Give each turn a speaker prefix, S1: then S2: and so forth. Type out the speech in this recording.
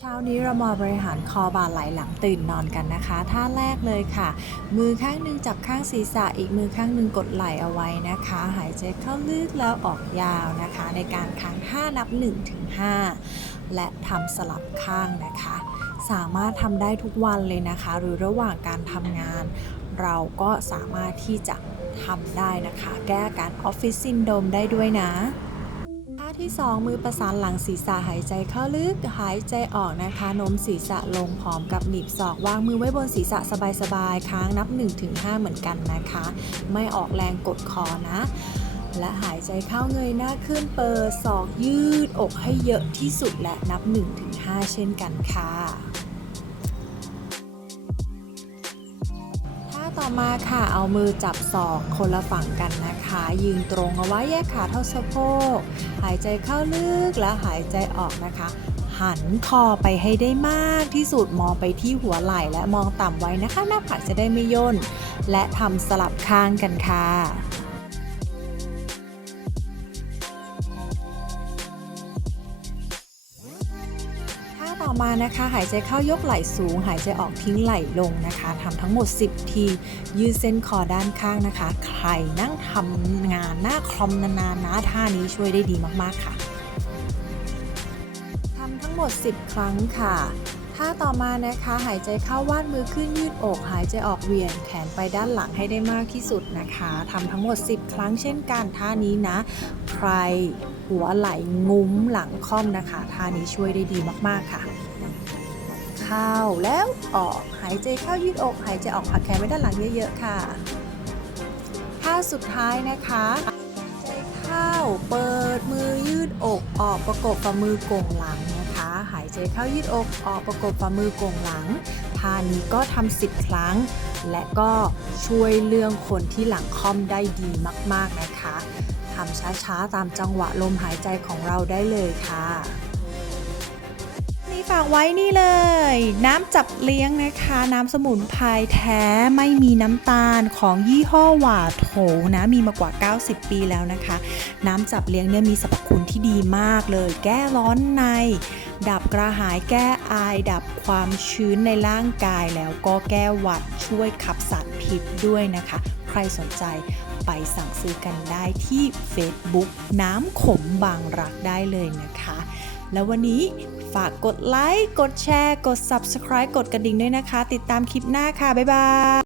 S1: เช้านี้เรามาบริหารคอบาไหล่หลังตื่นนอนกันนะคะ ท่าแรกเลยค่ะ มือข้างหนึ่งจับข้างศีรษะ อีกมือข้างหนึ่งกดไหล่เอาไว้นะคะ หายใจเข้าลึกแล้วออกยาวนะคะ ในการค้าง5นับ1ถึง5และทำสลับข้างนะคะ สามารถทำได้ทุกวันเลยนะคะ หรือระหว่างการทำงาน เราก็สามารถที่จะทำได้นะคะ แก้อาการออฟฟิศซินโดมได้ด้วยนะ ที่ 2 มือประสานหลังศีรษะหายใจเข้าลึกหายใจออกนะคะโน้มศีรษะลงพร้อมกับหนีบศอกวางมือไว้บนศีรษะสบายๆค้างนับ 1-5 เหมือนกันนะคะ ไม่ออกแรงกดคอนะและหายใจเข้าเงยหน้าขึ้นเปิดศอกยืดอกให้เยอะที่สุดและนับ 1-5 เช่นกันค่ะ ต่อมาค่ะเอามือจับศอกคนละฝั่งกันนะคะ ยืนตรงเอาไว้แยกขาเท่าสะโพก หายใจเข้าลึกและหายใจออกนะคะ หันคอไปให้ได้มากที่สุดมองไปที่หัวไหล่และมองต่ำไว้นะคะ หน้าผากจะได้ไม่ย่น และทำสลับข้างกันค่ะ ต่อมานะคะ หายใจเข้ายกไหล่สูง หายใจออกทิ้งไหล่ลงนะคะทำทั้งหมด 10 ที ยืดเส้นคอด้านข้างนะคะ ใครนั่งทำงานหน้าคอมนานๆนะท่านี้ช่วยได้ดีมากๆค่ะทำทั้งหมด 10 ครั้งค่ะ ท่าต่อมานะคะหายใจเข้าวาดมือขึ้นยืดอก หายใจออกเวียงแขนไปด้านหลังให้ได้มากที่สุดนะคะทำทั้งหมด 10 ครั้งเช่นกันท่านี้นะ ใครหัวไหลงุ้มหลังค่อมนะคะท่านี้ช่วยได้ดีมากๆค่ะเข้าแล้วออกหายใจเข้ายืดอก หายใจออกผักแขนไว้ด้านหลังเยอะๆค่ะท่าสุดท้ายนะคะหายใจเข้าเปิดมือยืดอกออกประกบฝ่ามือโก่งหลังายใจเข้ายืดอกออกประกบฝ่ามือโก่งหลังท่านี้ก็ทำสิบครั้ง และก็ช่วยเรื่องคนที่หลังค่อมได้ดีมาก ๆ นะคะทำช้า ๆ ตามจังหวะลมหายใจของเราได้เลยค่ะ นี่ฝากไว้นี่เลย น้ำจับเลี้ยงนะคะ น้ำสมุนไพรแท้ไม่มีน้ำตาลของยี่ห้อหวาโถนะมีมากว่า 90 ปีแล้วนะคะ น้ำจับเลี้ยงเนี่ยมีสรรพคุณที่ดีมากเลย แก้ร้อนใน ดับกระหายแก้อาย ดับความชื้นในร่างกายแล้วก็แก้หวัดช่วยขับสารพิษด้วยนะคะ ใครสนใจไปสั่งซื้อกันได้ที่ Facebook น้ำขมบางรักได้เลยนะคะ แล้ววันนี้ฝากกดไลค์ กดแชร์ กด Subscribe กดกระดิ่งด้วยนะคะ ติดตามคลิปหน้าค่ะ บ๊ายบาย